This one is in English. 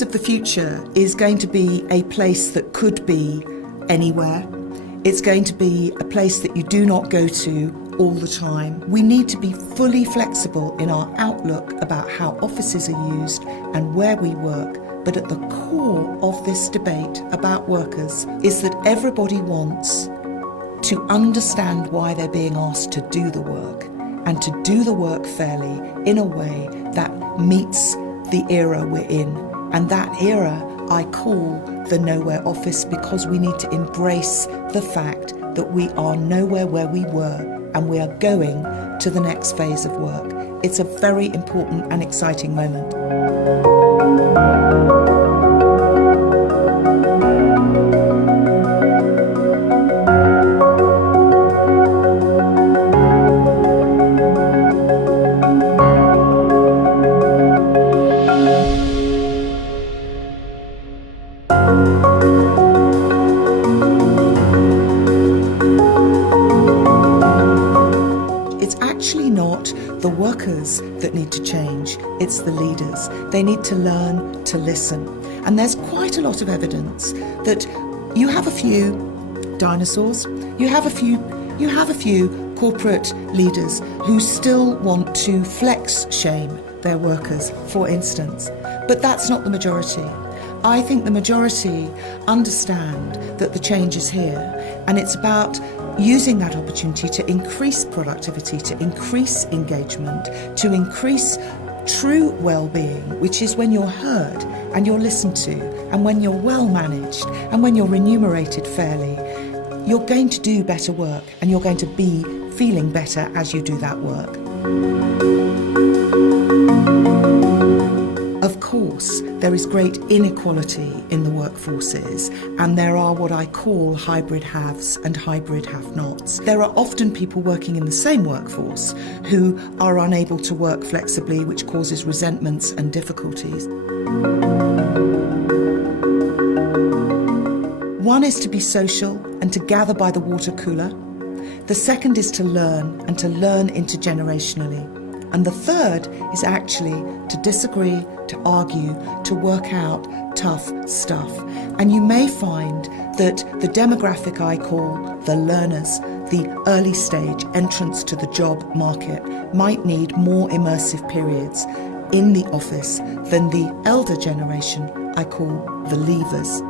office of the future is going to be a place that could be anywhere. It's going to be a place that you do not go to all the time. We need to be fully flexible in our outlook about how offices are used and where we work. But at the core of this debate about workers is that everybody wants to understand why they're being asked to do the work and to do the work fairly in a way that meets the era we're in. And that era I call the nowhere office, because we need to embrace the fact that we are nowhere where we were and we are going to the next phase of work. It's a very important and exciting moment. It's actually not the workers that need to change, it's the leaders. They need to learn to listen. And there's quite a lot of evidence that you have a few dinosaurs, you have a few corporate leaders who still want to flex shame their workers, for instance. But that's not the majority. I think the majority understand that the change is here, and it's about using that opportunity to increase productivity, to increase engagement, to increase true well-being, which is when you're heard and you're listened to, and when you're well managed, and when you're remunerated fairly. You're going to do better work, and you're going to be feeling better as you do that work. Of course, there is great inequality in the workforces, and there are what I call hybrid haves and hybrid have-nots. There are often people working in the same workforce who are unable to work flexibly, which causes resentments and difficulties. One is to be social and to gather by the water cooler. The second is to learn, and to learn intergenerationally. And the third is actually to disagree, to argue, to work out tough stuff. And you may find that the demographic I call the learners, the early stage entrance to the job market, might need more immersive periods in the office than the elder generation I call the leavers.